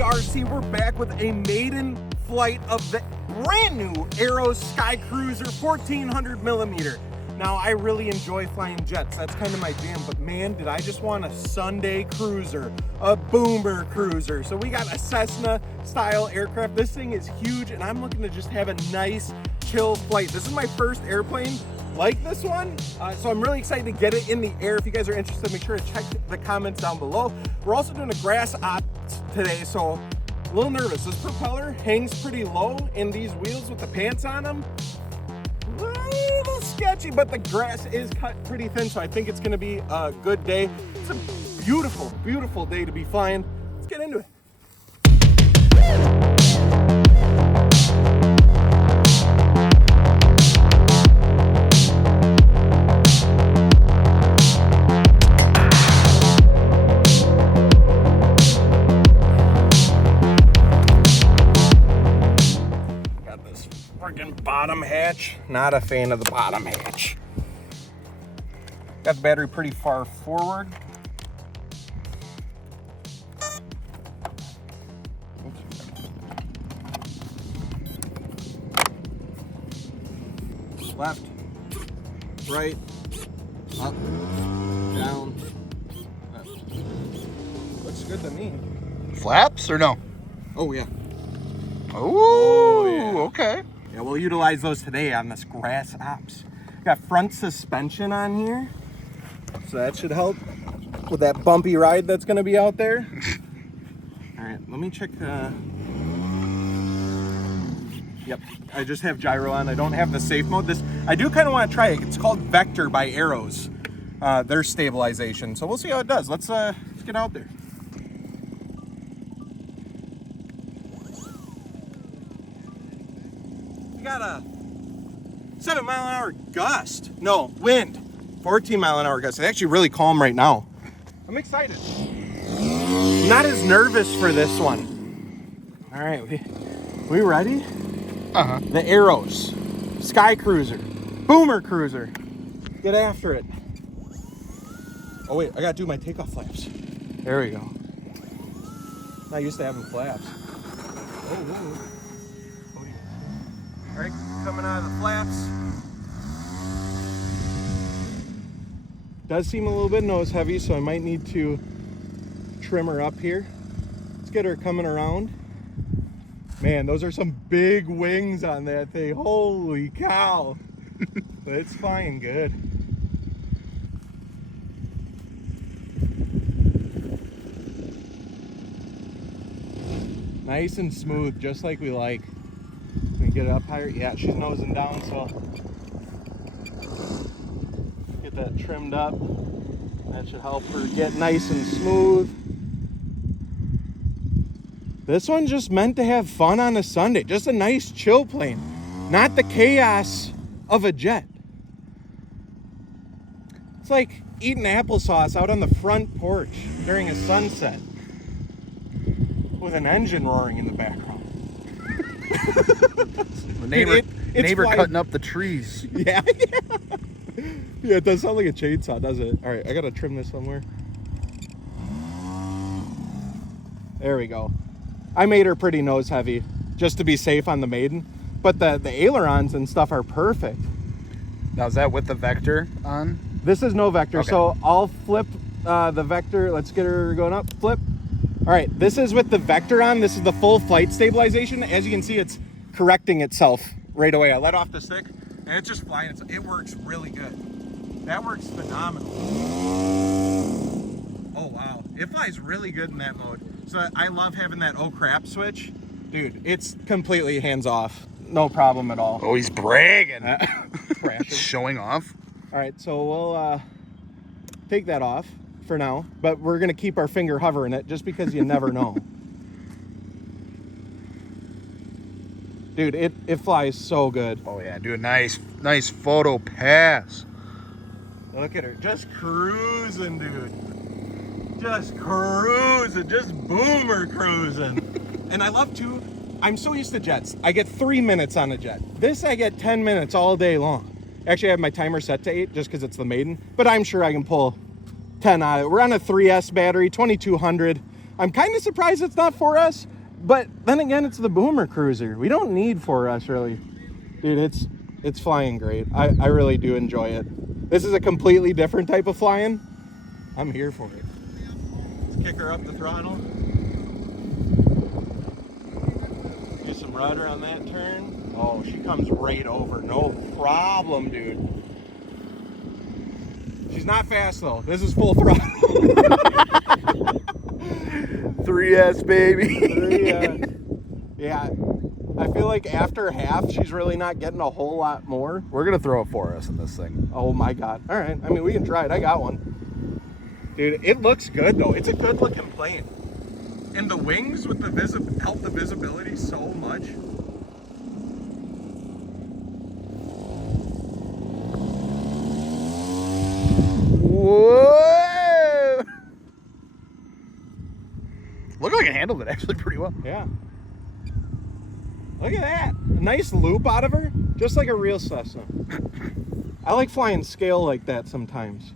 RC, we're back with a maiden flight of the brand new Aero Sky Cruiser 1400 millimeter. Now, I really enjoy flying jets. That's kind of my jam, but man, did I just want a Sunday cruiser, a boomer cruiser. So we got a Cessna style aircraft. This thing is huge, and I'm looking to just have a nice, chill flight. This is my first airplane like this one, so I'm really excited to get it in the air. If you guys are interested, make sure to check the comments down below. We're also doing a grass op today, so a little nervous. This propeller hangs pretty low, and these wheels with the pants on them, a little sketchy, but the grass is cut pretty thin, so I think it's gonna be a good day. It's a beautiful, beautiful day to be flying. Let's get into it. Bottom hatch, not a fan of the bottom hatch. Got the battery pretty far forward. Left, right, up, down, left. Looks good to me. Flaps or no? Oh yeah. Oh, yeah. Okay. Yeah, we'll utilize those today on this grass ops. Got front suspension on here, so that should help with that bumpy ride that's gonna be out there. All right, let me check yep, I just have gyro on. I don't have the safe mode. This, I do kind of want to try it. It's called Vector by Arrows, their stabilization. So we'll see how it does. Let's get out there. Got a 7-mile-an-hour gust. No, wind. 14-mile-an-hour gust. It's actually really calm right now. I'm excited. Not as nervous for this one. All right, we ready? Uh-huh. The Arrows Sky Cruiser, Boomer Cruiser. Get after it. Oh wait, I gotta do my takeoff flaps. There we go. Not used to having flaps. Oh, whoa. All right, coming out of the flaps. Does seem a little bit nose heavy, so I might need to trim her up here. Let's get her coming around. Man, those are some big wings on that thing. Holy cow. But it's flying good. Nice and smooth, just like we like. Get it up higher. Yeah, she's nosing down, so get that trimmed up. That should help her get nice and smooth. This one's just meant to have fun on a Sunday. Just a nice chill plane, not the chaos of a jet. It's like eating applesauce out on the front porch during a sunset with an engine roaring in the background. The neighbor cutting up the trees. Yeah, yeah, it does sound like a chainsaw, does it? All right, I gotta trim this somewhere. There we go. I made her pretty nose heavy just to be safe on the Maiden, but the ailerons and stuff are perfect. Now is that with the Vector on? This is no Vector, okay. So I'll flip the Vector. Let's get her going up. Flip. All right, this is with the Vector on. This is the full flight stabilization. As you can see, it's correcting itself right away. I let off the stick and it's just flying. It works really good. That works phenomenal. Oh wow, it flies really good in that mode. So I love having that oh crap switch. Dude, it's completely hands off. No problem at all. Oh, he's bragging. Showing off. All right, so we'll take that off for now, but we're gonna keep our finger hovering it just because you never know. Dude, it flies so good. Oh yeah, do a nice photo pass. Look at her, just cruising, dude. Just cruising, just boomer cruising. And I love to, I'm so used to jets. I get 3 minutes on a jet. This I get 10 minutes all day long. Actually, I have my timer set to 8 just because it's the Maiden, but I'm sure I can pull 10 out of it. We're on a 3S battery, 2200. I'm kind of surprised it's not 4S, but then again, it's the Boomer Cruiser. We don't need 4S really. Dude, it's flying great. I really do enjoy it. This is a completely different type of flying. I'm here for it. Let's kick her up the throttle. Do some rudder on that turn. Oh, she comes right over. No problem, dude. She's not fast though. This is full throttle. 3S, baby. 3S. Yeah. I feel like after half, she's really not getting a whole lot more. We're going to throw a 4S in this thing. Oh my God. All right. I mean, we can try it. I got one. Dude, it looks good though. It's a good looking plane. And the wings with the help the visibility so much. Whoa! Looked like it handled it actually pretty well. Yeah. Look at that. A nice loop out of her, just like a real Cessna. I like flying scale like that sometimes.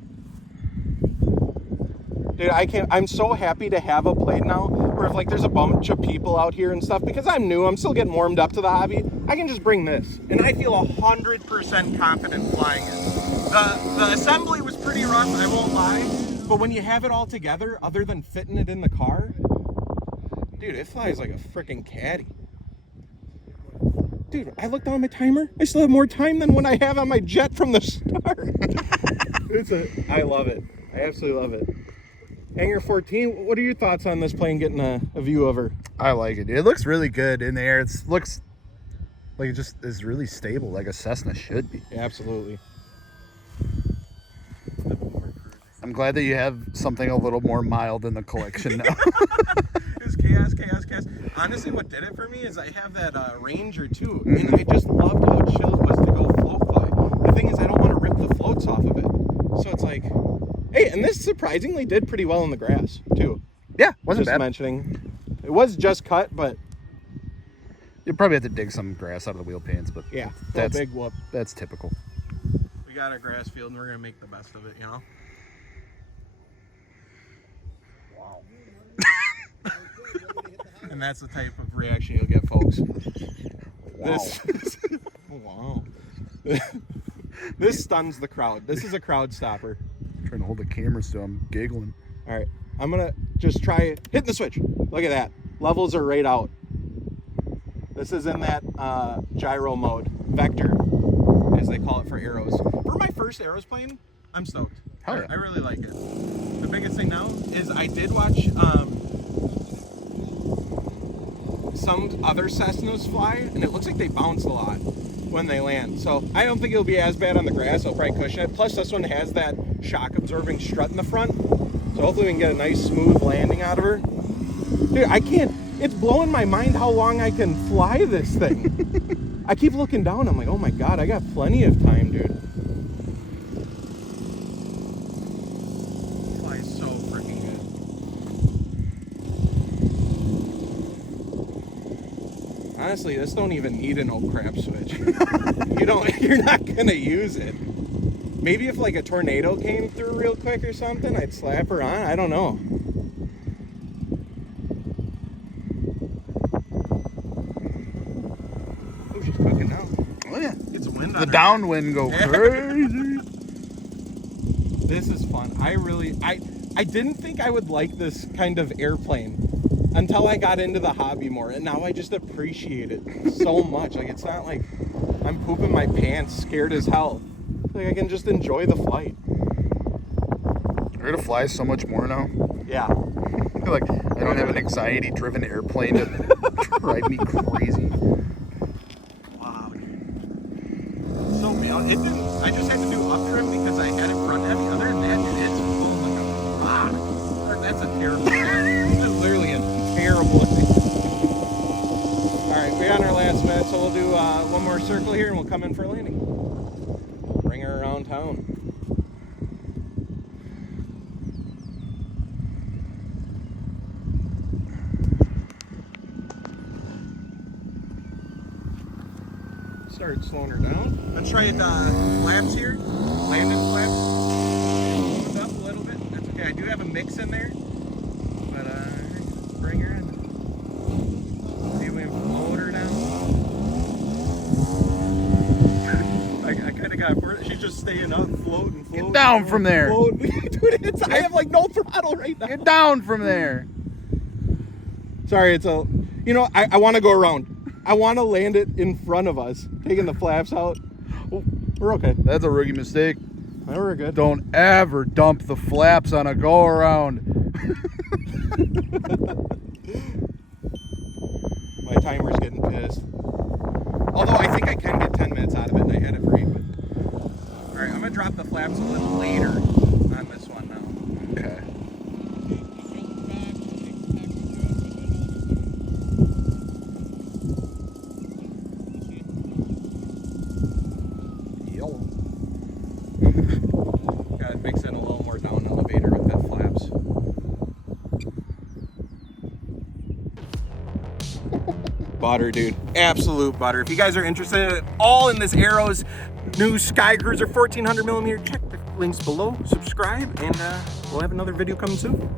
Dude, I'm so happy to have a plane now where if like there's a bunch of people out here and stuff, because I'm new, I'm still getting warmed up to the hobby, I can just bring this. And I feel 100% confident flying it. The assembly was pretty rough, I won't lie, but when you have it all together, other than fitting it in the car, dude, it flies like a freaking caddy. Dude, I looked on my timer. I still have more time than what I have on my jet from the start. I love it. I absolutely love it. Hangar 14, what are your thoughts on this plane getting a view of her? I like it. It looks really good in the air. It looks like it just is really stable, like a Cessna should be. Yeah, absolutely. I'm glad that you have something a little more mild in the collection now. It's chaos. Honestly, what did it for me is I have that Ranger too, and I just loved how chill it was to go float fly. The thing is, I don't want to rip the floats off of it. So it's like, hey, and this surprisingly did pretty well in the grass too. Yeah, wasn't just bad. Mentioning, it was just cut, but you probably have to dig some grass out of the wheel pans, but yeah, that's a big whoop. That's typical. We got our grass field, and we're gonna make the best of it, you know. Wow. And that's the type of reaction you'll get, folks. Wow. Wow. This stuns the crowd. This is a crowd stopper. I'm trying to hold the camera so I'm giggling. All right, I'm gonna just try hitting the switch. Look at that. Levels are right out. This is in that gyro mode, vector, as they call it for arrows. For my first arrows plane, I'm stoked. Hell yeah. I really like it. The biggest thing now is I did watch some other Cessnas fly, and it looks like they bounce a lot when they land. So I don't think it'll be as bad on the grass. I'll probably cushion it. Plus, this one has that shock absorbing strut in the front. So hopefully we can get a nice smooth landing out of her. Dude, I can't, it's blowing my mind how long I can fly this thing. I keep looking down, I'm like, oh my God, I got plenty of time, dude. It flies so freaking good. Honestly, this don't even need an oh crap switch. You're not gonna use it. Maybe if like a tornado came through real quick or something, I'd slap her on. I don't know. Oh, she's cooking now. Oh yeah. Get some wind on The her. downwind go crazy. This is fun. I didn't think I would like this kind of airplane until I got into the hobby more, and now I just appreciate it so much. Like, it's not like I'm pooping my pants scared as hell. Like, I can just enjoy the flight. You're gonna fly so much more now. Yeah. I feel like I don't have an anxiety-driven airplane to drive me crazy. Wow. So man, it didn't. I just had to do up trim because I had it front heavy. Other than that, dude, it's full like a rock. That's a terrible thing. It's literally a terrible thing. All right, we're on our last minute, so we'll do one more circle here, and we'll come in for a landing. Bring her around town. Start slowing her down. Let's try it flaps here. Landing flaps. Move up a little bit. That's okay. I do have a mix in there. But bring her in. See if we can float her down. I kind of got her. She's just staying up, floating. Get down from there. Dude, I have like no throttle right now. Get down from there. Sorry, it's a. You know, I want to go around. I want to land it in front of us, taking the flaps out. Oh, we're okay. That's a rookie mistake. No, we're good. Don't ever dump the flaps on a go around. My timer's getting pissed. Although I think I can get 10 minutes out of it, and I had it for 8. But... All right, I'm gonna drop the flaps a little later on this one now. Okay. Gotta mix in a little more down elevator with that flaps. Butter, dude. Absolute butter. If you guys are interested at all in this Aero's new Sky Cruiser 1400mm, check the links below, subscribe, and we'll have another video coming soon.